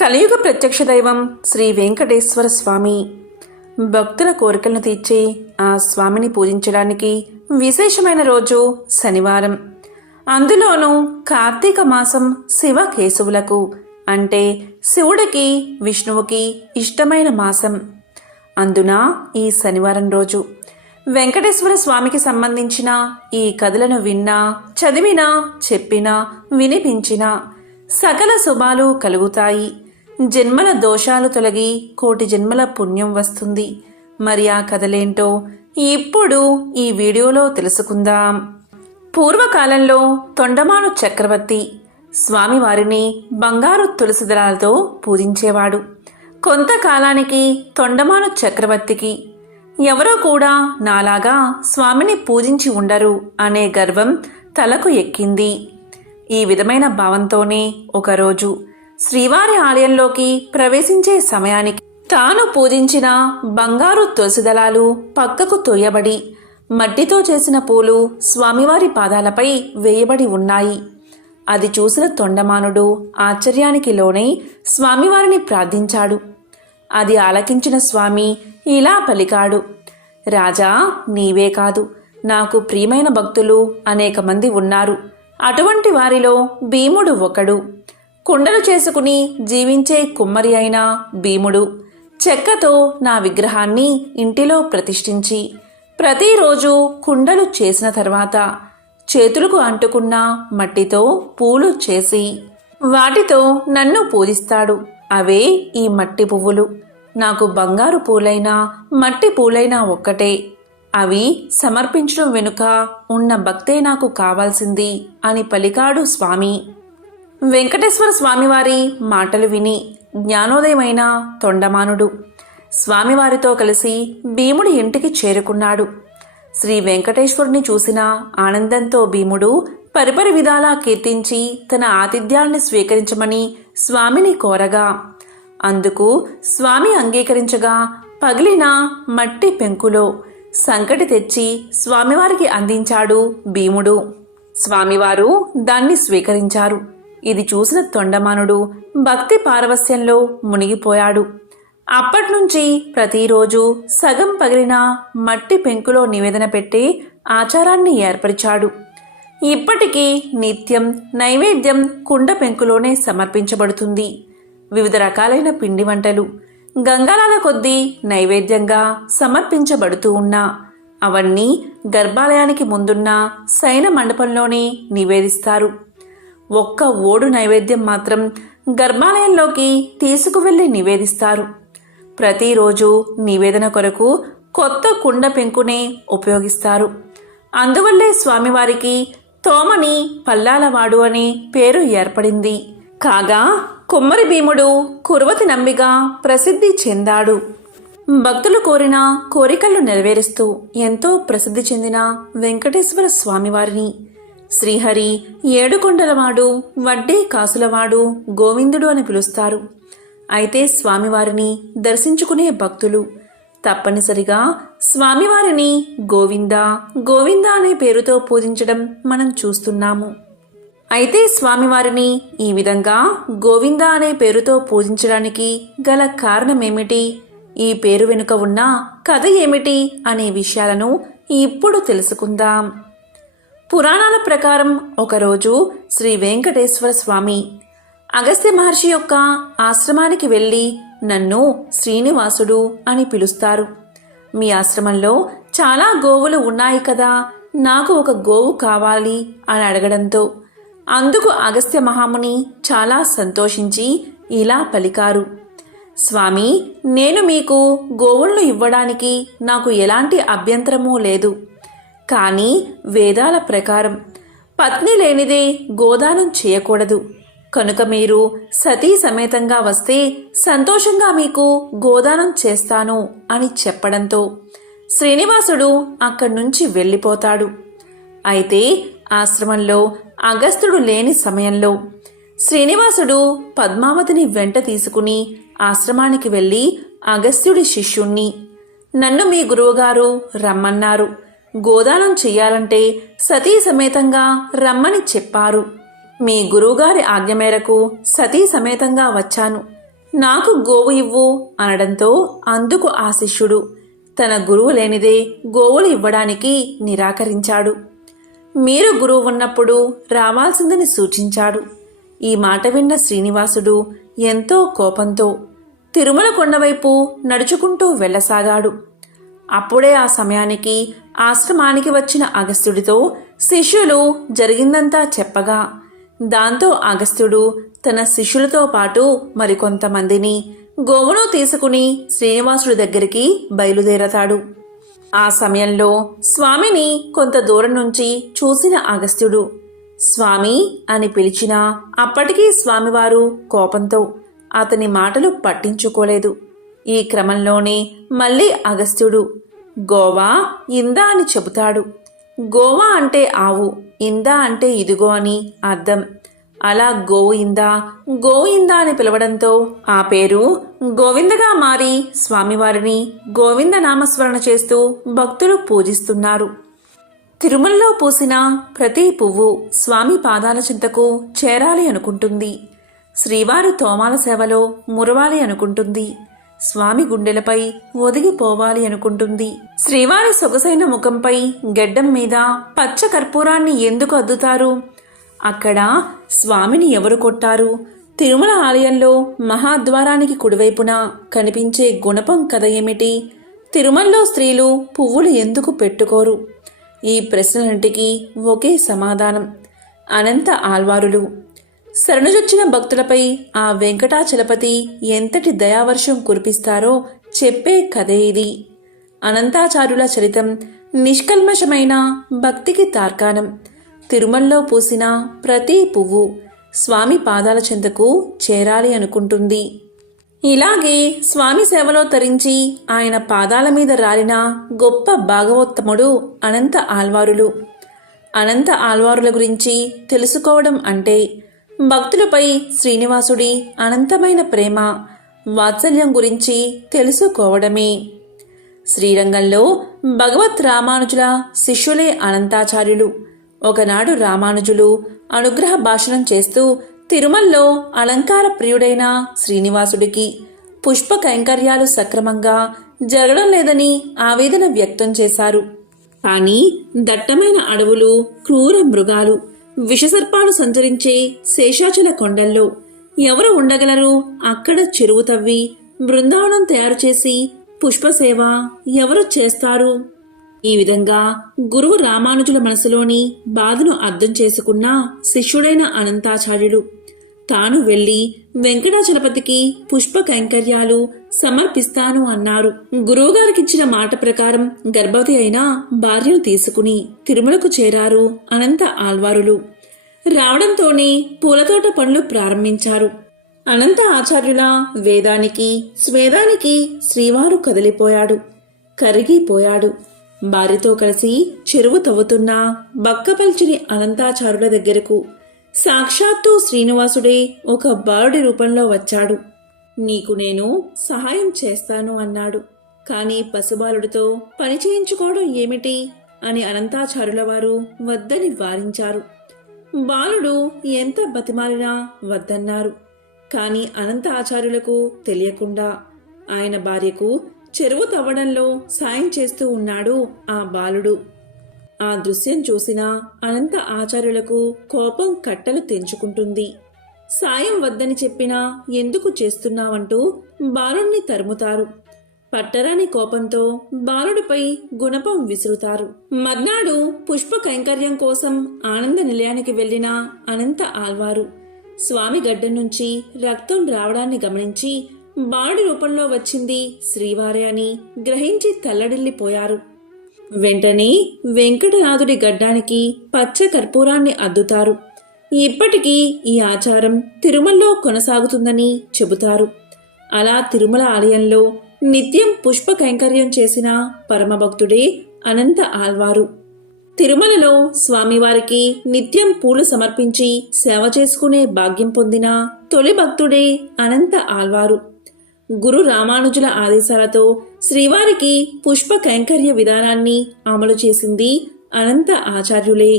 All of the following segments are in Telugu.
కలియుగ ప్రత్యక్ష దైవం శ్రీ వెంకటేశ్వర స్వామి. భక్తుల కోరికలను తీర్చే ఆ స్వామిని పూజించడానికి విశేషమైన రోజు శనివారం. అందులోనూ కార్తీక మాసం శివ కేశవులకు అంటే శివుడికి విష్ణువుకి ఇష్టమైన మాసం. అందున ఈ శనివారం రోజు వెంకటేశ్వర స్వామికి సంబంధించిన ఈ కథలను విన్నా, చదివినా, చెప్పినా, వినిపించినా సకల శుభాలు కలుగుతాయి. జన్మల దోషాలు తొలగి కోటి జన్మల పుణ్యం వస్తుంది. మరి ఆ కథలేంటో ఇప్పుడు ఈ వీడియోలో తెలుసుకుందాం. పూర్వకాలంలో తొండమాను చక్రవర్తి స్వామివారిని బంగారు తులసి దళాలతో పూజించేవాడు. కొంతకాలానికి తొండమాను చక్రవర్తికి ఎవరో కూడా నాలాగా స్వామిని పూజించి ఉండరు అనే గర్వం తలకు ఎక్కింది. ఈ విధమైన భావంతోనే ఒకరోజు శ్రీవారి ఆలయంలోకి ప్రవేశించే సమయానికి తాను పూజించిన బంగారు తులసి దళాలు పక్కకు తొయ్యబడి మట్టితో చేసిన పూలు స్వామివారి పాదాలపై వేయబడి ఉన్నాయి. అది చూసిన తొండమానుడు ఆశ్చర్యానికి లోనై స్వామివారిని ప్రార్థించాడు. అది ఆలకించిన స్వామి ఇలా పలికాడు: రాజా, నీవే కాదు, నాకు ప్రియమైన భక్తులు అనేక మంది ఉన్నారు. అటువంటి వారిలో భీముడు ఒకడు. కుండలు చేసుకుని జీవించే కుమ్మరి అయిన భీముడు చెక్కతో నా విగ్రహాన్ని ఇంటిలో ప్రతిష్ఠించి ప్రతిరోజు కుండలు చేసిన తర్వాత చేతులకు అంటుకున్న మట్టితో పూలు చేసి వాటితో నన్ను పూజిస్తాడు. అవే ఈ మట్టి పువ్వులు. నాకు బంగారు పూలైనా మట్టి పూలైనా ఒక్కటే. అవి సమర్పించడం వెనుక ఉన్న భక్తే నాకు కావాల్సింది అని పలికాడు స్వామి. వెంకటేశ్వర స్వామివారి మాటలు విని జ్ఞానోదయమైన తొండమానుడు స్వామివారితో కలిసి భీముడి ఇంటికి చేరుకున్నాడు. శ్రీ వెంకటేశ్వరుని చూసిన ఆనందంతో భీముడు పరిపరి విధాలా కీర్తించి తన ఆతిథ్యాన్ని స్వీకరించమని స్వామిని కోరగా అందుకు స్వామి అంగీకరించగా పగిలిన మట్టి పెంకులో సంకటి తెచ్చి స్వామివారికి అందించాడు భీముడు. స్వామివారు దాన్ని స్వీకరించారు. ఇది చూసిన తొండమానుడు భక్తి పారవస్యంలో మునిగిపోయాడు. అప్పట్నుంచి ప్రతిరోజు సగం పగిలిన మట్టి పెంకులో నివేదన పెట్టే ఆచారాన్ని ఏర్పరిచాడు. ఇప్పటికీ నిత్యం నైవేద్యం కుండ పెంకులోనే సమర్పించబడుతుంది. వివిధ రకాలైన పిండి వంటలు గంగాళాల కొద్దీ నైవేద్యంగా సమర్పించబడుతూ ఉన్నా అవన్నీ గర్భాలయానికి ముందున్న శయన మండపంలోనే నివేదిస్తారు. ఒక్క ఓడు నైవేద్యం మాత్రం గర్భాలయంలోకి తీసుకువెళ్లి నివేదిస్తారు. ప్రతిరోజు నివేదన కొరకు కొత్త కుండ పెంకునే ఉపయోగిస్తారు. అందువల్లే స్వామివారికి తోమని పల్లాలవాడు అనే పేరు ఏర్పడింది. కాగా కుమ్మరి భీముడు కురువతి నంబిగా ప్రసిద్ధి చెందాడు. భక్తులు కోరిన కోరికలను నెరవేరుస్తూ ఎంతో ప్రసిద్ధి చెందిన వెంకటేశ్వర స్వామివారిని శ్రీహరి, ఏడుకొండలవాడు, వడ్డీ కాసులవాడు, గోవిందుడు అని పిలుస్తారు. అయితే స్వామివారిని దర్శించుకునే భక్తులు తప్పనిసరిగా స్వామివారిని గోవింద గోవింద అనే పేరుతో పూజించడం మనం చూస్తున్నాము. అయితే స్వామివారిని ఈ విధంగా గోవింద అనే పేరుతో పూజించడానికి గల కారణమేమిటి, ఈ పేరు వెనుక ఉన్న కథ ఏమిటి అనే విషయాలను ఇప్పుడు తెలుసుకుందాం. పురాణాల ప్రకారం ఒకరోజు శ్రీ వెంకటేశ్వర స్వామి అగస్త్య మహర్షి యొక్క ఆశ్రమానికి వెళ్ళి నన్ను శ్రీనివాసుడు అని పిలుస్తారు. మీ ఆశ్రమంలో చాలా గోవులు ఉన్నాయి కదా, నాకు ఒక గోవు కావాలి అని అడగడంతో అందుకు అగస్త్య మహాముని చాలా సంతోషించి ఇలా పలికారు: స్వామి, నేను మీకు గోవులను ఇవ్వడానికి నాకు ఎలాంటి అభ్యంతరమూ లేదు. కానీ వేదాల ప్రకారం పత్ని లేనిదే గోదానం చేయకూడదు. కనుక మీరు సతీ సమేతంగా వస్తే సంతోషంగా మీకు గోదానం చేస్తాను అని చెప్పడంతో శ్రీనివాసుడు అక్కడి నుంచి వెళ్ళిపోతాడు. అయితే ఆశ్రమంలో అగస్త్యుడు లేని సమయంలో శ్రీనివాసుడు పద్మావతిని వెంట తీసుకుని ఆశ్రమానికి వెళ్ళి అగస్త్యుడి శిష్యుణ్ణి, నన్ను మీ గురువుగారు రమ్మన్నారు, గోదానం చెయ్యాలంటే సతీ సమేతంగా రమ్మని చెప్పారు. మీ గురువుగారి ఆజ్ఞ మేరకు సతీ సమేతంగా వచ్చాను. నాకు గోవు ఇవ్వు అనడంతో అందుకు ఆ శిష్యుడు తన గురువు లేనిదే గోవులు ఇవ్వడానికి నిరాకరించాడు. మీరు గురువు ఉన్నప్పుడు రావాల్సిందని సూచించాడు. ఈ మాట విన్న శ్రీనివాసుడు ఎంతో కోపంతో తిరుమల కొండవైపు నడుచుకుంటూ వెళ్ళసాగాడు. అప్పుడే ఆ సమయానికి ఆశ్రమానికి వచ్చిన అగస్త్యుడితో శిష్యులు జరిగిందంతా చెప్పగా, దాంతో అగస్త్యుడు తన శిష్యులతో పాటు మరికొంతమందిని గోవును తీసుకుని శ్రీనివాసుడి దగ్గరికి బయలుదేరతాడు. ఆ సమయంలో స్వామిని కొంత దూరం నుంచి చూసిన అగస్త్యుడు స్వామి అని పిలిచినా అప్పటికీ స్వామివారు కోపంతో అతని మాటలు పట్టించుకోలేదు. ఈ క్రమంలోనే మళ్ళీ అగస్త్యుడు గోవా ఇందా అని చెబుతాడు. గోవా అంటే ఆవు, ఇందా అంటే ఇదిగో అని అర్థం. అలా గోవిందా అని పిలవడంతో ఆ పేరు గోవిందగా మారి స్వామివారిని గోవింద నామస్మరణ చేస్తూ భక్తులు పూజిస్తున్నారు. తిరుమలలో పూసిన ప్రతి పువ్వు స్వామి పాదాల చింతకు చేరాలి అనుకుంటుంది. శ్రీవారి తోమాల సేవలో మురవాలి అనుకుంటుంది. స్వామి గుండెలపై ఒదిగిపోవాలి అనుకుంటుంది. శ్రీవారి సొగసైన ముఖంపై గెడ్డం మీద పచ్చ కర్పూరాన్ని ఎందుకు అద్దుతారు? అక్కడ స్వామిని ఎవరు కొట్టారు? తిరుమల ఆలయంలో మహాద్వారానికి కుడివైపున కనిపించే గుణపం కథ ఏమిటి? తిరుమలలో స్త్రీలు పువ్వులు ఎందుకు పెట్టుకోరు? ఈ ప్రశ్నలంటికి ఒకే సమాధానం, అనంత ఆళ్వారులు. శరణుజొచ్చిన భక్తులపై ఆ వెంకటాచలపతి ఎంతటి దయావర్షం కురిపిస్తారో చెప్పే కథే ఇది. అనంతాచార్యుల చరితం నిష్కల్మషమైన భక్తికి తార్కాణం. తిరుమలలో పూసిన ప్రతి పువ్వు స్వామి పాదాల చెంతకు చేరాలి అనుకుంటుంది. ఇలాగే స్వామి సేవలో తరించి ఆయన పాదాల మీద రాలిన గొప్ప భాగవోత్తముడు అనంత ఆళ్వారులు. అనంత ఆళ్వారుల గురించి తెలుసుకోవడం అంటే భక్తులపై శ్రీనివాసుడి అనంతమైన ప్రేమ, వాత్సల్యం గురించి తెలుసుకోవడమే. శ్రీరంగంలో భగవత్ రామానుజుల శిష్యులే అనంతాచార్యులు. ఒకనాడు రామానుజులు అనుగ్రహ భాషణం చేస్తూ తిరుమలలో అలంకార ప్రియుడైన శ్రీనివాసుడికి పుష్ప కైంకర్యాలు సక్రమంగా జరగడం లేదని ఆవేదన వ్యక్తం చేశారు. కానీ దట్టమైన అడవులు, క్రూర మృగాలు, విషసర్పాలు సంచరించే శేషాచల కొండల్లో ఎవరు ఉండగలరు? అక్కడ చెరువు తవ్వి బృందావనం తయారు చేసి పుష్పసేవ ఎవరు చేస్తారు? ఈ విధంగా గురువు రామానుజుల మనసులోని బాధను అర్థం చేసుకున్న శిష్యుడైన అనంతాచార్యులు తాను వెళ్లి వెంకటాచలపతికి పుష్ప కైంకర్యాలు సమర్పిస్తాను అన్నారు. గురువుగారికిచ్చిన మాట ప్రకారం గర్భవతి అయిన భార్యను తీసుకుని తిరుమలకు చేరారు అనంత ఆళ్వారులు. రావడంతోనే పూలతోట పనులు ప్రారంభించారు. అనంత ఆచార్యుల వేదానికి స్వేదానికి శ్రీవారు కదిలిపోయాడు, కరిగిపోయాడు. భార్యతో కలిసి చెరువు తవ్వుతున్న బక్కపల్చిని అనంతాచార్యుల దగ్గరకు సాక్షాత్తు శ్రీనివాసుడే ఒక బాలుడి రూపంలో వచ్చాడు. నీకు నేను సహాయం చేస్తాను అన్నాడు. కాని పసిబాలుడితో పని చేయించుకోవడం ఏమిటి అని అనంతాచార్యుల వారు వద్దని వారించారు. బాలుడు ఎంత బతిమాలినా వద్దన్నారు. కాని అనంత ఆచార్యులకు తెలియకుండా ఆయన భార్యకు చెరువు తవ్వడంలో సాయం చేస్తూ ఉన్నాడు ఆ బాలుడు. ఆ దృశ్యం చూసిన అనంత ఆచార్యులకు కోపం కట్టలు తెంచుకుంటుంది. సాయం వద్దని చెప్పినా ఎందుకు చేస్తున్నావంటూ బాలుణ్ణి తరుముతారు. పట్టరాని కోపంతో బాలుడిపై గుణపం విసురుతారు. మర్నాడు పుష్ప కైంకర్యం కోసం ఆనంద నిలయానికి వెళ్లిన అనంత ఆళ్వారు స్వామి గడ్డం నుంచి రక్తం రావడాన్ని గమనించి బాలుడి రూపంలో వచ్చింది శ్రీవారే అని గ్రహించి తల్లడిల్లిపోయారు. వెంటనే వెంకటనాథుడి గడ్డానికి పచ్చ కర్పూరాన్ని అద్దుతారు. ఇప్పటికీ ఈ ఆచారం తిరుమలలో కొనసాగుతుందని చెబుతారు. అలా తిరుమల ఆలయంలో నిత్యం పుష్ప కైంకర్యం చేసిన పరమభక్తుడే అనంత ఆళ్వారు. తిరుమలలో స్వామివారికి నిత్యం పూలు సమర్పించి సేవ చేసుకునే భాగ్యం పొందిన తొలి భక్తుడే అనంత ఆళ్వారు. గురు రామానుజుల ఆదేశాలతో శ్రీవారికి పుష్ప కైంకర్య విధానాన్ని అమలు చేసింది అనంత ఆచార్యులే.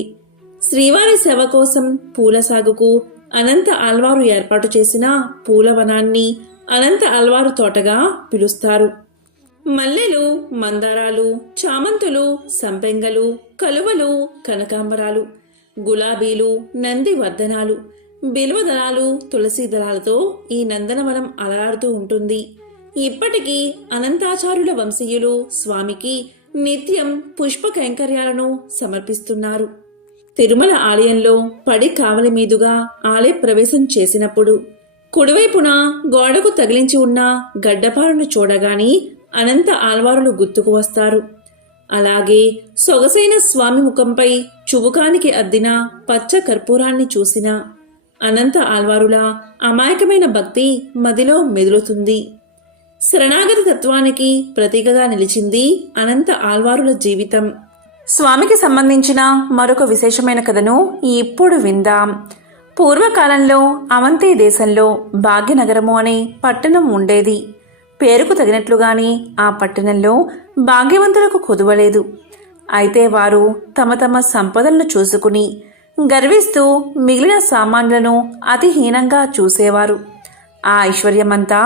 శ్రీవారి సేవ కోసం పూల సాగుకు అనంత ఆళ్వారు ఏర్పాటు చేసిన పూలవనాన్ని అనంత ఆల్వారు తోటగా పిలుస్తారు. మల్లెలు, మందారాలు, చామంతులు, సంపెంగలు, కలువలు, కనకాంబరాలు, గులాబీలు, నంది వర్ధనాలు, బిల్వదళాలు, తులసి దళాలతో ఈ నందనవనం అలరాడుతూ ఉంటుంది. ఇప్పటికీ అనంతాచార్యుల వంశీయులు స్వామికి నిత్యం పుష్ప కైంకర్యాలను సమర్పిస్తున్నారు. తిరుమల ఆలయంలో పడి కావలి మీదుగా ఆలయ ప్రవేశం చేసినప్పుడు కుడివైపున గోడకు తగిలించి ఉన్న గడ్డపారను చూడగాని అనంత ఆల్వారులు గుర్తుకు వస్తారు. అలాగే సొగసైన స్వామి ముఖంపై చుబుకానికి అద్దిన పచ్చ కర్పూరాన్ని చూసిన అనంత ఆల్వారుల అమాయకమైన భక్తి మదిలో మెదులుతుంది. శరణాగతి తత్వానికి ప్రతీకగా నిలిచింది అనంత ఆల్వారుల జీవితం. స్వామికి సంబంధించిన మరొక విశేషమైన కథను ఇప్పుడు విందాం. పూర్వకాలంలో అవంతి దేశంలో భాగ్యనగరము అనే పట్టణం ఉండేది. పేరుకు తగినట్లుగానే ఆ పట్టణంలో భాగ్యవంతులకు కొదువలేదు. అయితే వారు తమ తమ సంపదలను చూసుకుని గర్విస్తూ మిగిలిన సామాన్యులను అతి హీనంగా చూసేవారు. ఆ ఐశ్వర్యమంతా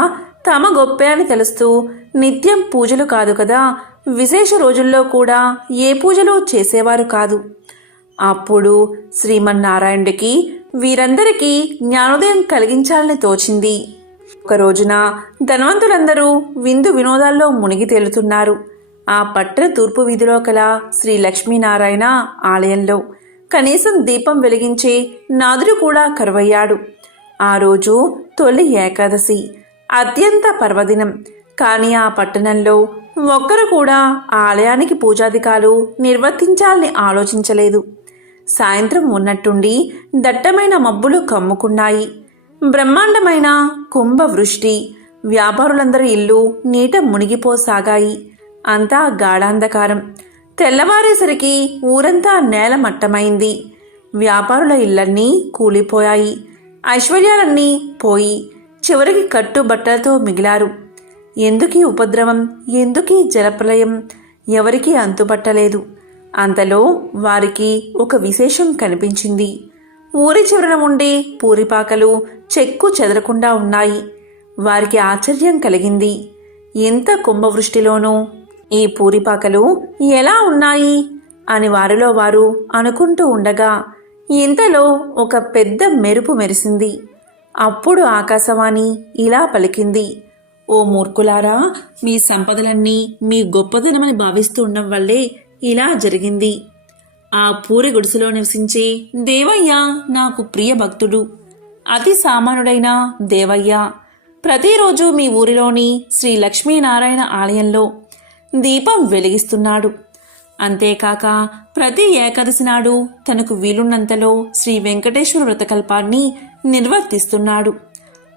తమ గొప్పే అని తెలుస్తూ నిత్యం పూజలు కాదు కదా, విశేష రోజుల్లో కూడా ఏ పూజలు చేసేవారు కాదు. అప్పుడు శ్రీమన్నారాయణుడికి వీరందరికీ జ్ఞానోదయం కలిగించాలని తోచింది. ఒక రోజున ధనవంతులందరూ విందు వినోదాల్లో మునిగి తేలుతున్నారు. ఆ పట్టణ తూర్పు వీధిలో కల శ్రీ లక్ష్మీనారాయణ ఆలయంలో కనీసం దీపం వెలిగించే నాదుడు కూడా కరువయ్యాడు. ఆ రోజు తొలి ఏకాదశి, అత్యంత పర్వదినం. కానీ ఆ పట్టణంలో ఒక్కరు కూడా ఆలయానికి పూజాధికాలు నిర్వర్తించాలని ఆలోచించలేదు. సాయంత్రం ఉన్నట్టుండి దట్టమైన మబ్బులు కమ్ముకున్నాయి. బ్రహ్మాండమైన కుంభవృష్టి. వ్యాపారులందరి ఇల్లు నీట మునిగిపోసాగాయి. అంతా గాఢాంధకారం. తెల్లవారేసరికి ఊరంతా నేలమట్టమైంది. వ్యాపారుల ఇళ్లన్నీ కూలిపోయాయి. ఐశ్వర్యాలన్నీ పోయి చివరికి కట్టుబట్టలతో మిగిలారు. ఎందుకీ ఉపద్రవం, ఎందుకీ జలప్రలయం, ఎవరికీ అంతుపట్టలేదు. అంతలో వారికి ఒక విశేషం కనిపించింది. ఊరి చివరన ఉండే పూరిపాకలు చెక్కు చెదరకుండా ఉన్నాయి. వారికి ఆశ్చర్యం కలిగింది. ఎంత కుంభవృష్టిలోనూ ఈ పూరిపాకలు ఎలా ఉన్నాయి అని వారిలో వారు అనుకుంటూ ఉండగా ఇంతలో ఒక పెద్ద మెరుపు మెరిసింది. అప్పుడు ఆకాశవాణి ఇలా పలికింది, ఓ మూర్ఖులారా, మీ సంపదలన్నీ మీ గొప్పదనమని భావిస్తూ ఉండడం వల్లే ఇలా జరిగింది. ఆ పూరి గుడిసెలో నివసించే దేవయ్య నాకు ప్రియ భక్తుడు. అతి సామాన్యుడైన దేవయ్య ప్రతిరోజు మీ ఊరిలోని శ్రీ లక్ష్మీనారాయణ ఆలయంలో దీపం వెలిగిస్తున్నాడు. అంతేకాక ప్రతి ఏకాదశి నాడు తనకు వీలున్నంతలో శ్రీ వెంకటేశ్వర వ్రతకల్పాన్ని నిర్వర్తిస్తున్నాడు.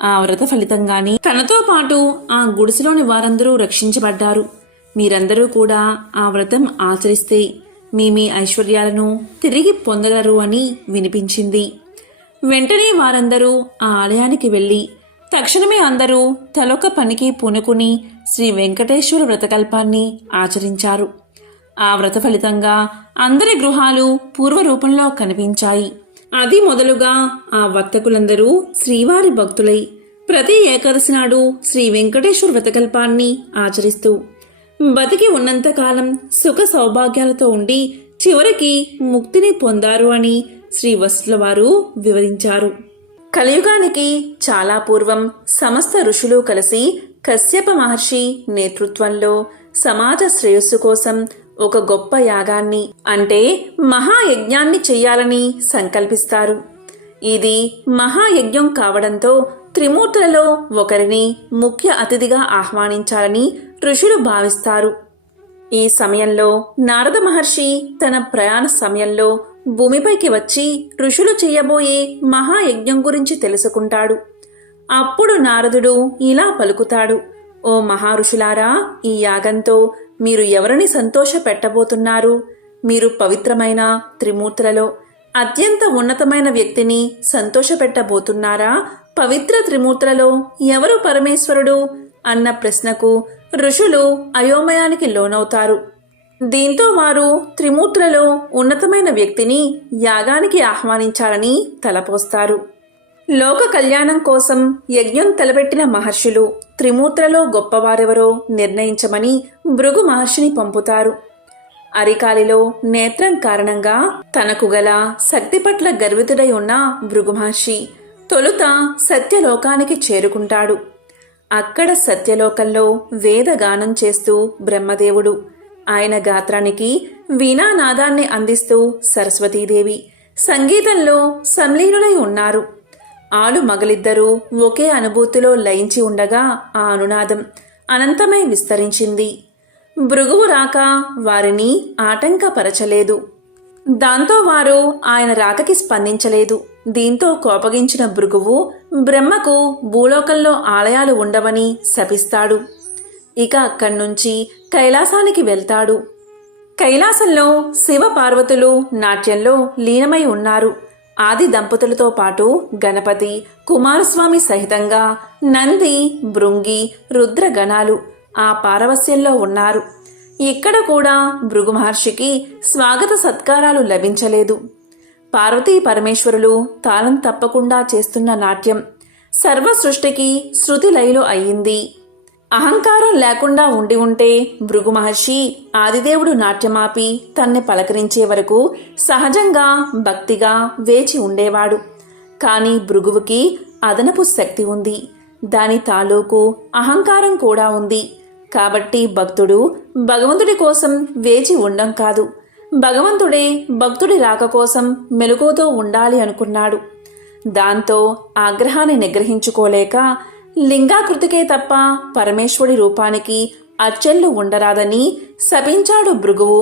ఆ వ్రత ఫలితంగానే తనతో పాటు ఆ గుడిసెలోని వారందరూ రక్షించబడ్డారు. మీరందరూ కూడా ఆ వ్రతం ఆచరిస్తే మీ ఐశ్వర్యాలను తిరిగి పొందగలరు అని వినిపించింది. వెంటనే వారందరూ ఆ ఆలయానికి వెళ్లి తక్షణమే అందరూ తలొక పనికి పూనుకుని శ్రీ వెంకటేశ్వర వ్రతకల్పాన్ని ఆచరించారు. ఆ వ్రత ఫలితంగా అందరి గృహాలు పూర్వరూపంలో కనిపించాయి. అది మొదలుగా ఆ వర్తకులందరూ శ్రీవారి భక్తులై ప్రతి ఏకాదశి నాడు శ్రీ వెంకటేశ్వర వ్రతకల్పాన్ని ఆచరిస్తూ బతికి ఉన్నంతకాలం సుఖ సౌభాగ్యాలతో ఉండి చివరికి ముక్తిని పొందారు అని శ్రీ వసుల వారు వివరించారు. కలియుగానికి చాలా పూర్వం సమస్త ఋషులు కలిసి కశ్యప మహర్షి నేతృత్వంలో సమాజ శ్రేయస్సు కోసం ఒక గొప్ప యాగాన్ని అంటే మహాయజ్ఞాన్ని చెయ్యాలని సంకల్పిస్తారు. ఇది మహాయజ్ఞం కావడంతో త్రిమూర్తులలో ఒకరిని ముఖ్య అతిథిగా ఆహ్వానించాలని ఋషులు భావిస్తారు. ఈ సమయంలో నారద మహర్షి తన ప్రయాణ సమయంలో భూమిపైకి వచ్చి ఋషులు చెయ్యబోయే మహాయజ్ఞం గురించి తెలుసుకుంటాడు. అప్పుడు నారదుడు ఇలా పలుకుతాడు, ఓ మహారుషులారా, ఈ యాగంతో మీరు ఎవరిని సంతోష పెట్టబోతున్నారు? మీరు పవిత్రమైన త్రిమూర్తులలో అత్యంత ఉన్నతమైన వ్యక్తిని సంతోషపెట్టబోతున్నారా? పవిత్ర త్రిమూర్తులలో ఎవరు పరమేశ్వరుడు అన్న ప్రశ్నకు ఋషులు అయోమయానికి లోనవుతారు. దీంతో వారు త్రిమూర్తులలో ఉన్నతమైన వ్యక్తిని యాగానికి ఆహ్వానించాలని తలపోస్తారు. లోక కళ్యాణం కోసం యజ్ఞం తలపెట్టిన మహర్షులు త్రిమూర్తులలో గొప్పవారెవరో నిర్ణయించమని భృగు మహర్షిని పంపుతారు. అరికాలిలో నేత్రం కారణంగా తనకు గల శక్తి పట్ల గర్వితుడై ఉన్న భృగు మహర్షి తొలుత సత్యలోకానికి చేరుకుంటాడు. అక్కడ సత్యలోకంలో వేదగానం చేస్తూ బ్రహ్మదేవుడు, ఆయన గాత్రానికి వీణానాదాన్ని అందిస్తూ సరస్వతీదేవి సంగీతంలో సంలీనులై ఉన్నారు. ఆలు మగలిద్దరూ ఒకే అనుభూతిలో లయించి ఉండగా ఆ అనునాదం అనంతమై విస్తరించింది. భృగువు రాక వారిని ఆటంకపరచలేదు. దాంతో వారు ఆయన రాకకి స్పందించలేదు. దీంతో కోపగించిన భృగువు బ్రహ్మకు భూలోకంలో ఆలయాలు ఉండవని శపిస్తాడు. ఇక అక్కడ్నుంచి కైలాసానికి వెళ్తాడు. కైలాసంలో శివ పార్వతులు నాట్యంలో లీనమై ఉన్నారు. ఆది దంపతులతో పాటు గణపతి, కుమారస్వామి సహితంగా నంది, భృంగి, రుద్రగణాలు ఆ పారవస్యంలో ఉన్నారు. ఇక్కడ కూడా భృగు మహర్షికి స్వాగత సత్కారాలు లభించలేదు. పార్వతీ పరమేశ్వరులు తాళం తప్పకుండా చేస్తున్న నాట్యం సర్వ సృష్టికి శృతి లయలు అయ్యింది. అహంకారం లేకుండా ఉండి ఉంటే భృగు మహర్షి ఆదిదేవుడు నాట్యమాపి తన్ని పలకరించే వరకు సహజంగా భక్తిగా వేచి ఉండేవాడు. కాని భృగువుకి అదనపు శక్తి ఉంది. దాని తాలూకు అహంకారం కూడా ఉంది. కాబట్టి భక్తుడు భగవంతుడి కోసం వేచి ఉండం కాదు, భగవంతుడే భక్తుడి రాక కోసం మెలకువతో ఉండాలి అనుకున్నాడు. దాంతో ఆగ్రహాన్ని నిగ్రహించుకోలేక లింగాకృతికే తప్ప పరమేశ్వరుడి రూపానికి అచ్చెళ్ళు ఉండరాదని శపించాడు భృగువు.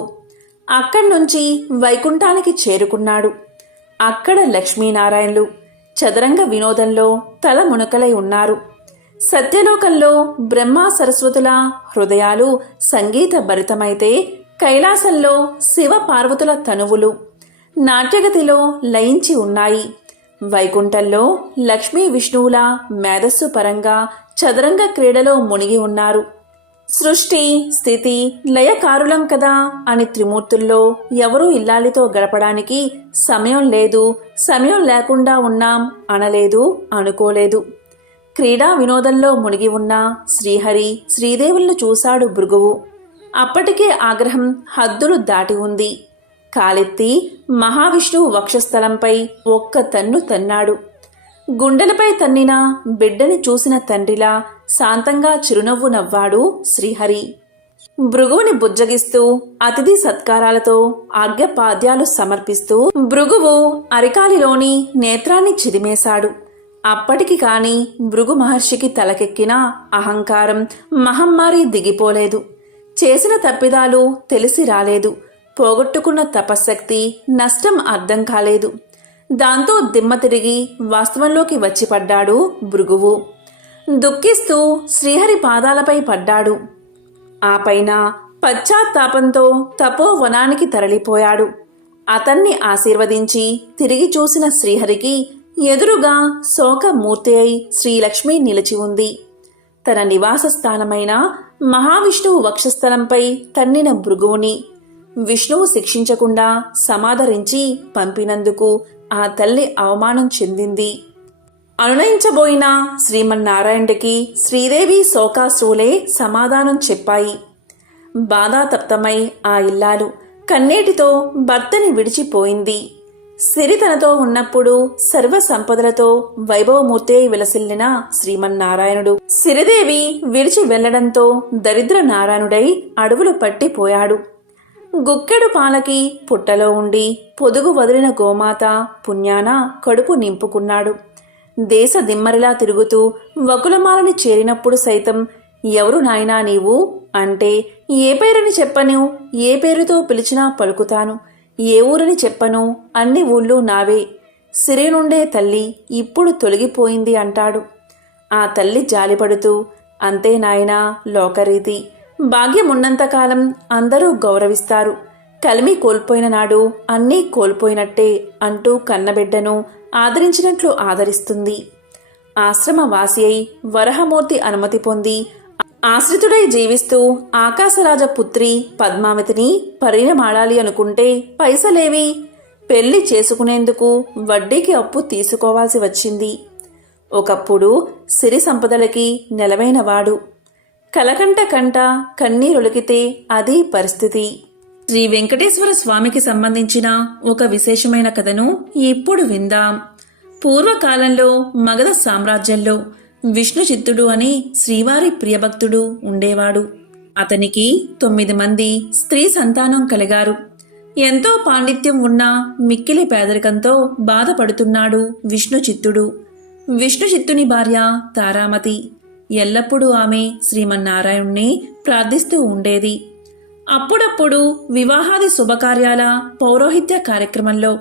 అక్కడ్నుంచి వైకుంఠానికి చేరుకున్నాడు. అక్కడ లక్ష్మీనారాయణులు చదరంగ వినోదంలో తల మునకలై ఉన్నారు. సత్యలోకంలో బ్రహ్మ సరస్వతుల హృదయాలు సంగీత భరితమైతే కైలాసంలో శివ పార్వతుల తనువులు నాట్యగతిలో లయించి ఉన్నాయి. వైకుంఠంలో లక్ష్మీ విష్ణువుల మేధస్సు పరంగా చదరంగ క్రీడలో మునిగి ఉన్నారు. సృష్టి స్థితి లయకారులం కదా అని త్రిమూర్తుల్లో ఎవరూ ఇల్లాలితో గడపడానికి సమయం లేదు, సమయం లేకుండా ఉన్నాం అనలేదు, అనుకోలేదు. క్రీడా వినోదంలో మునిగి ఉన్న శ్రీహరి శ్రీదేవులను చూశాడు భృగువు. అప్పటికే ఆగ్రహం హద్దులు దాటి ఉంది. కాలెత్తి మహావిష్ణువు వక్షస్థలంపై ఒక్క తన్ను తన్నాడు. గుండెలపై తన్నిన బిడ్డని చూసిన తండ్రిలా శాంతంగా చిరునవ్వు నవ్వాడు శ్రీహరి. భృగువుని బుజ్జగిస్తూ అతిథి సత్కారాలతో ఆర్ఘ్యపాద్యాలు సమర్పిస్తూ భృగువు అరికాలిలోని నేత్రాన్ని చిదిమేశాడు. అప్పటికి కాని భృగు మహర్షికి తలకెక్కిన అహంకారం మహమ్మారి దిగిపోలేదు. చేసిన తప్పిదాలు తెలిసి రాలేదు. పోగొట్టుకున్న తపశ్శక్తి నష్టం అర్థం కాలేదు. దాంతో దిమ్మ తిరిగి వాస్తవంలోకి వచ్చి పడ్డాడు భృగువు. దుఃఖిస్తూ శ్రీహరి పాదాలపై పడ్డాడు. ఆ పైన పశ్చాత్తాపంతో తపోవనానికి తరలిపోయాడు. అతన్ని ఆశీర్వదించి తిరిగి చూసిన శ్రీహరికి ఎదురుగా శోకమూర్తి అయి శ్రీలక్ష్మి నిలిచి ఉంది. తన నివాస స్థానమైన మహావిష్ణువు వక్షస్థలంపై తన్నిన భృగువుని విష్ణువు శిక్షించకుండా సమాదరించి పంపినందుకు ఆ తల్లి అవమానం చెందింది. అనునయించబోయిన శ్రీమన్నారాయణుడికి శ్రీదేవి శోకాశ్రువులే సమాధానం చెప్పాయి. బాధాతప్తమై ఆ ఇల్లాలు కన్నీటితో భర్తని విడిచిపోయింది. సిరి తనతో ఉన్నప్పుడు సర్వ సంపదలతో వైభవమూర్తే విలసిల్లిన శ్రీమన్నారాయణుడు సిరిదేవి విడిచి వెళ్లడంతో దరిద్ర నారాయణుడై అడవులు పట్టిపోయాడు. గుక్కెడు పాలకి పుట్టలో ఉండి పొదుగు వదిలిన గోమాత పుణ్యాన కడుపు నింపుకున్నాడు. దేశ దిమ్మరిలా తిరుగుతూ వకులమాలని చేరినప్పుడు సైతం ఎవరు నాయనా నీవు అంటే ఏ పేరుని చెప్పను, ఏ పేరుతో పిలిచినా పలుకుతాను, ఏ ఊరని చెప్పను, అన్ని ఊళ్ళు నావే, సిరి నుండే తల్లి ఇప్పుడు తొలగిపోయింది అంటాడు. ఆ తల్లి జాలిపడుతూ అంతే నాయనా లోకరీతి, భాగ్యమున్నంతకాలం అందరూ గౌరవిస్తారు, కలిమి కోల్పోయిన నాడు అన్నీ కోల్పోయినట్టే అంటూ కన్నబిడ్డను ఆదరించినట్లు ఆదరిస్తుంది. ఆశ్రమవాసి అయి వరహమూర్తి అనుమతి పొంది ఆశ్రితుడై జీవిస్తూ ఆకాశరాజ పుత్రి పద్మావతిని పరిణమాడాలి అనుకుంటే పైసలేవి, పెళ్లి చేసుకునేందుకు వడ్డీకి అప్పు తీసుకోవాల్సి వచ్చింది. ఒకప్పుడు సిరి సంపదలకి నెలవైనవాడు. కలకంట కంట కన్నీరొలికితే అదీ పరిస్థితి. శ్రీ వెంకటేశ్వర స్వామికి సంబంధించిన ఒక విశేషమైన కథను ఇప్పుడు విందాం. పూర్వకాలంలో మగధ సామ్రాజ్యంలో విష్ణు చిత్తుడు అని శ్రీవారి ప్రియభక్తుడు ఉండేవాడు. అతనికి 9 మంది స్త్రీ సంతానం కలిగారు. ఎంతో పాండిత్యం ఉన్న మిక్కిలి పేదరికంతో బాధపడుతున్నాడు విష్ణు చిత్తుడు. విష్ణు చిత్తుని భార్య తారామతి. ఎల్లప్పుడూ ఆమె శ్రీమన్నారాయణ్ణి ప్రార్థిస్తూ ఉండేది. అప్పుడప్పుడు వివాహాది శుభకార్యాల పౌరోహిత్య కార్యక్రమంలో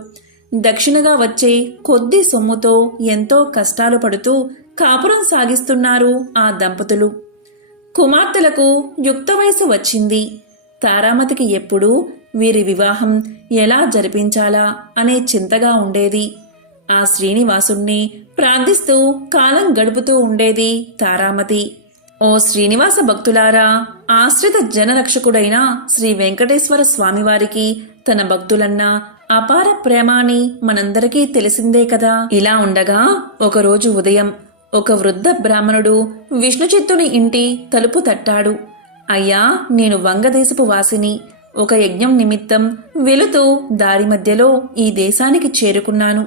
దక్షిణగా వచ్చే కొద్ది సొమ్ముతో ఎంతో కష్టాలు పడుతూ కాపురం సాగిస్తున్నారు ఆ దంపతులు. కుమార్తెలకు యుక్త వయసు వచ్చింది. తారామతికి ఎప్పుడూ వీరి వివాహం ఎలా జరిపించాలా అనే చింతగా ఉండేది. ఆ శ్రీనివాసుణ్ణి ప్రార్థిస్తూ కాలం గడుపుతూ ఉండేది తారామతి. ఓ శ్రీనివాస భక్తులారా, ఆశ్రిత జనరక్షకుడైన శ్రీ వెంకటేశ్వర స్వామివారికి తన భక్తులన్నా అపార ప్రేమ అని మనందరికీ తెలిసిందే కదా. ఇలా ఉండగా ఒకరోజు ఉదయం ఒక వృద్ధ బ్రాహ్మణుడు విష్ణుచిత్తుని ఇంటి తలుపు తట్టాడు. అయ్యా, నేను వంగదేశపు వాసిని. ఒక యజ్ఞం నిమిత్తం వెళుతూ దారి మధ్యలో ఈ దేశానికి చేరుకున్నాను.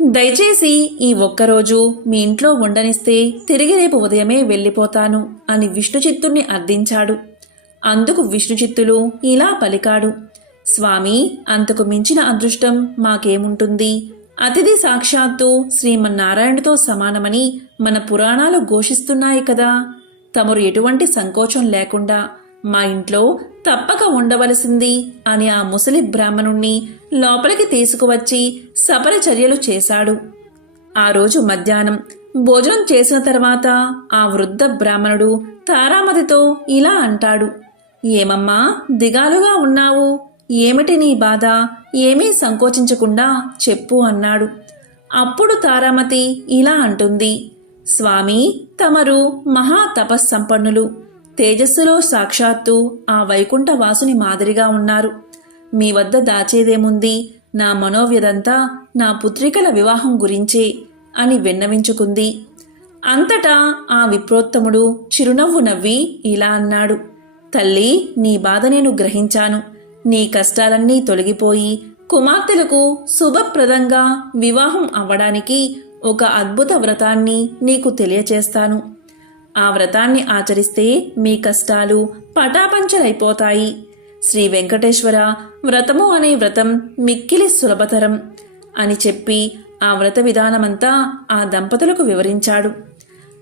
దయచేసి ఈ ఒక్కరోజు మీ ఇంట్లో ఉండనిస్తే తిరిగి రేపు ఉదయమే వెళ్ళిపోతాను అని విష్ణుచిత్తుణ్ణి అర్థించాడు. అందుకు విష్ణుచిత్తులు ఇలా పలికాడు: స్వామి, అంతకు మించిన అదృష్టం మాకేముంటుంది? అతిథి సాక్షాత్తు శ్రీమన్నారాయణుడితో సమానమని మన పురాణాలు ఘోషిస్తున్నాయి కదా. తమరు ఎటువంటి సంకోచం లేకుండా మా ఇంట్లో తప్పక ఉండవలసింది అని ఆ ముసలి బ్రాహ్మణుణ్ణి లోపలికి తీసుకువచ్చి సపరిచర్యలు చేశాడు. ఆ రోజు మధ్యాహ్నం భోజనం చేసిన తర్వాత ఆ వృద్ధ బ్రాహ్మణుడు తారామతితో ఇలా అంటాడు: ఏమమ్మా, దిగాలుగా ఉన్నావు? ఏమిటి నీ బాధ? ఏమీ సంకోచించకుండా చెప్పు అన్నాడు. అప్పుడు తారామతి ఇలా అంటుంది: స్వామి, తమరు మహా తపస్సంపన్నులు. తేజస్సులో సాక్షాత్తు ఆ వైకుంఠవాసుని మాదిరిగా ఉన్నారు. మీ వద్ద దాచేదేముంది? నా మనోవ్యదంతా నా పుత్రికల వివాహం గురించే అని విన్నవించుకుంది. అంతటా ఆ విప్రోత్తముడు చిరునవ్వు నవ్వి ఇలా అన్నాడు: తల్లి, నీ బాధ నేను గ్రహించాను. నీ కష్టాలన్నీ తొలగిపోయి కుమార్తెలకు శుభప్రదంగా వివాహం అవ్వడానికి ఒక అద్భుత వ్రతాన్ని నీకు తెలియచేస్తాను. ఆ వ్రతాన్ని ఆచరిస్తే మీ కష్టాలు పటాపంచలైపోతాయి. శ్రీ వెంకటేశ్వర వ్రతము అనే వ్రతం మిక్కిలి సులభతరం అని చెప్పి ఆ వ్రత విధానమంతా ఆ దంపతులకు వివరించాడు.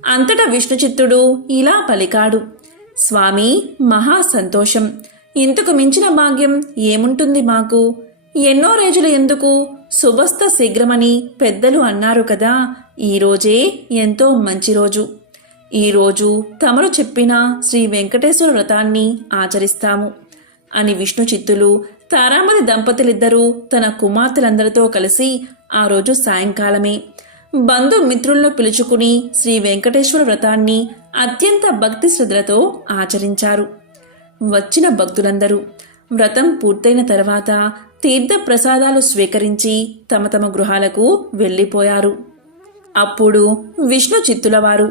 అంతటా విష్ణుచిత్తుడు ఇలా పలికాడు: స్వామి, మహా సంతోషం. ఇంతకు మించిన భాగ్యం ఏముంటుంది మాకు? ఎన్నో రోజులు ఎందుకు, శుభస్థ శీఘ్రమని పెద్దలు అన్నారు కదా. ఈరోజే ఎంతో మంచి రోజు. ఈరోజు తమరు చెప్పిన శ్రీ వెంకటేశ్వర వ్రతాన్ని ఆచరిస్తాము అని విష్ణుచిత్తులు తారామతి దంపతులిద్దరూ తన కుమార్తెలందరితో కలిసి ఆ రోజు సాయంకాలమే బంధుమిత్రులను పిలుచుకుని శ్రీ వెంకటేశ్వర వ్రతాన్ని అత్యంత భక్తి శ్రద్ధలతో ఆచరించారు. వచ్చిన భక్తులందరూ వ్రతం పూర్తయిన తర్వాత తీర్థ ప్రసాదాలు స్వీకరించి తమ తమ గృహాలకు వెళ్ళిపోయారు. అప్పుడు విష్ణు చిత్తులవారు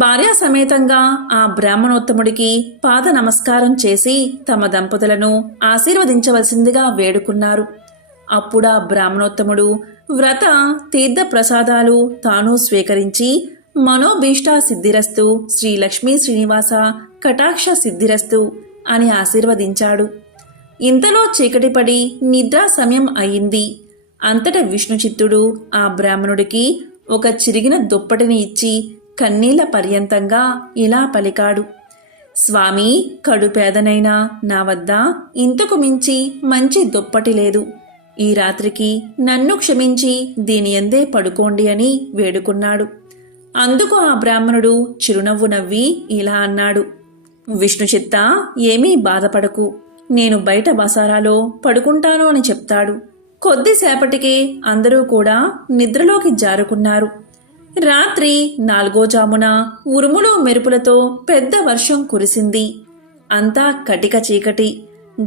భార్యా సమేతంగా ఆ బ్రాహ్మణోత్తముడికి పాద నమస్కారం చేసి తమ దంపతులను ఆశీర్వదించవలసిందిగా వేడుకున్నారు. అప్పుడా బ్రాహ్మణోత్తముడు వ్రత తీర్థ ప్రసాదాలు తాను స్వీకరించి మనోభీష్టా సిద్ధిరస్తు, శ్రీ లక్ష్మీ శ్రీనివాస కటాక్ష సిద్ధిరస్తు అని ఆశీర్వదించాడు. ఇంతలో చీకటిపడి నిద్రా సమయం అయింది. అంతటా విష్ణుచిత్తుడు ఆ బ్రాహ్మణుడికి ఒక చిరిగిన దుప్పటిని ఇచ్చి కన్నీళ్ల పర్యంతంగా ఇలా పలికాడు: స్వామి, కడుపేదనైనా నా వద్ద ఇంతకు మించి మంచి దుప్పటి లేదు. ఈ రాత్రికి నన్ను క్షమించి దీని యందే పడుకోండి అని వేడుకున్నాడు. అందుకు ఆ బ్రాహ్మణుడు చిరునవ్వు నవ్వి ఇలా అన్నాడు: విష్ణుచిత్త, ఏమీ బాధపడకు. నేను బయట బసారాలో పడుకుంటాను అని చెప్తాడు. కొద్దిసేపటికే అందరూ కూడా నిద్రలోకి జారుకున్నారు. రాత్రి 4వ జామున ఉరుములు మెరుపులతో పెద్ద వర్షం కురిసింది. అంతా కటిక చీకటి.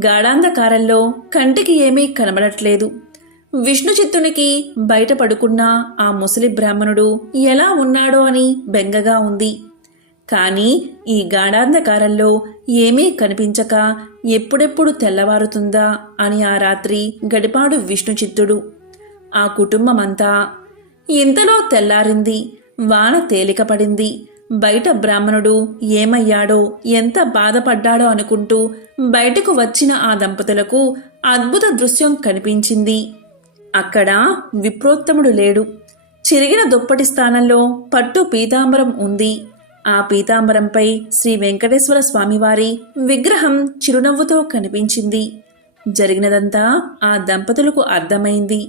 గాఢాంధకారంలో కంటికి ఏమీ కనబడట్లేదు. విష్ణు చిత్తునికి బయట పడుకున్న ఆ ముసలి బ్రాహ్మణుడు ఎలా ఉన్నాడో అని బెంగగా ఉంది. కాని ఈ గాఢాంధకారంలో ఏమీ కనిపించక ఎప్పుడెప్పుడు తెల్లవారుతుందా అని ఆ రాత్రి గడిపాడు విష్ణుచిత్తుడు. ఆ కుటుంబమంతా. ఇంతలో తెల్లారింది. వాన తేలిక పడింది. బయట బ్రాహ్మణుడు ఏమయ్యాడో, ఎంత బాధపడ్డాడో అనుకుంటూ బయటకు వచ్చిన ఆ దంపతులకు అద్భుత దృశ్యం కనిపించింది. అక్కడ విప్రోత్తముడు లేడు. చిరిగిన దుప్పటి స్థానంలో పట్టు పీతాంబరం ఉంది. ఆ పీతాంబరంపై శ్రీ వెంకటేశ్వర స్వామివారి విగ్రహం చిరునవ్వుతో కనిపించింది. జరిగినదంతా ఆ దంపతులకు అర్థమైంది.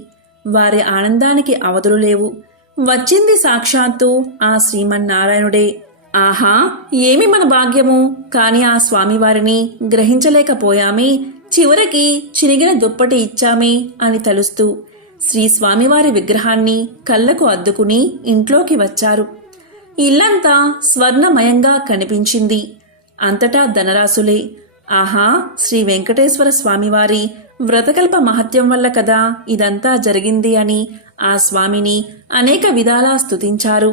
వారి ఆనందానికి అవధులు లేవు. వచ్చింది సాక్షాత్తు ఆ శ్రీమన్నారాయణుడే. ఆహా, ఏమి మన భాగ్యము! కాని ఆ స్వామివారిని గ్రహించలేకపోయామే. చివరికి చినిగిన దుప్పటి ఇచ్చామే అని తలుస్తూ శ్రీ స్వామివారి విగ్రహాన్ని కళ్ళకు అద్దుకుని ఇంట్లోకి వచ్చారు. ఇల్లంతా స్వర్ణమయంగా కనిపించింది. అంతటా ధనరాశులే. ఆహా, శ్రీ వెంకటేశ్వర స్వామివారి వ్రతకల్ప మహత్యం వల్ల కదా ఇదంతా జరిగింది అని ఆ స్వామిని అనేక విధాలా స్తుతించారు.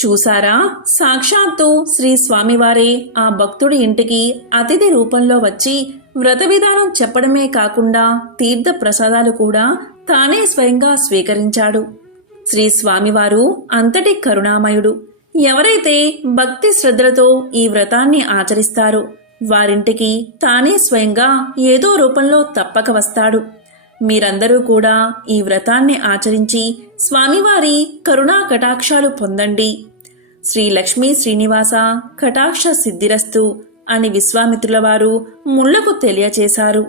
చూసారా, సాక్షాత్తు శ్రీ స్వామివారే ఆ భక్తుడి ఇంటికి అతిథి రూపంలో వచ్చి వ్రత విధానం చెప్పడమే కాకుండా తీర్థ ప్రసాదాలు కూడా తానే స్వయంగా స్వీకరించాడు. శ్రీ స్వామివారు అంతటి కరుణామయుడు. ఎవరైతే భక్తి శ్రద్ధలతో ఈ వ్రతాన్ని ఆచరిస్తారో వారింటికి తానే స్వయంగా ఏదో రూపంలో తప్పక వస్తాడు. మీరందరూ కూడా ఈ వ్రతాన్ని ఆచరించి స్వామివారి కరుణా కటాక్షాలు పొందండి. శ్రీ లక్ష్మీ శ్రీనివాస కటాక్ష సిద్ధిరస్తు అని విశ్వామిత్రుల వారు ముళ్లకు తెలియచేశారు.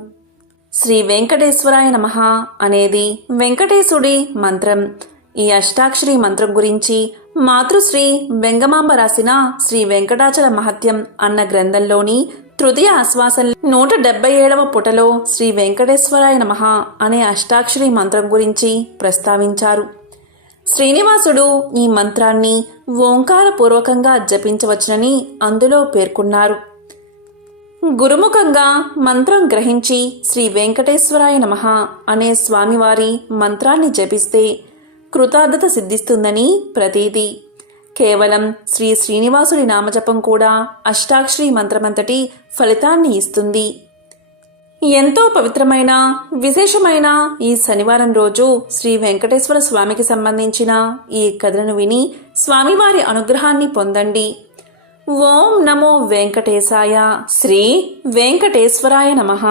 శ్రీ వెంకటేశ్వరాయ నమః అనేది వెంకటేశుడి మంత్రం. ఈ అష్టాక్షరి మంత్రం గురించి మాతృశ్రీ వెంగమాంబ రాసిన శ్రీ వెంకటాచల మహత్యం అన్న గ్రంథంలోని తృతీయ ఆశ్వాసం 177వ పుటలో శ్రీ వెంకటేశ్వరాయ నమః అనే అష్టాక్షరి మంత్రం గురించి ప్రస్తావించారు. శ్రీనివాసుడు ఈ మంత్రాన్ని ఓంకారపూర్వకంగా జపించవచ్చునని అందులో పేర్కొన్నారు. గురుముఖంగా మంత్రం గ్రహించి శ్రీ వెంకటేశ్వరాయ నమః అనే స్వామివారి మంత్రాన్ని జపిస్తే కృతార్థత సిద్ధిస్తుందని ప్రతీతి. కేవలం శ్రీ శ్రీనివాసుడి నామజపం కూడా అష్టాక్షరి మంత్రమంతటి ఫలితాన్ని ఇస్తుంది. ఎంతో పవిత్రమైన విశేషమైన ఈ శనివారం రోజు శ్రీ వెంకటేశ్వర స్వామికి సంబంధించిన ఈ కథలను విని స్వామివారి అనుగ్రహాన్ని పొందండి. ఓం నమో వెంకటేశాయ. శ్రీ వెంకటేశ్వరాయ నమః.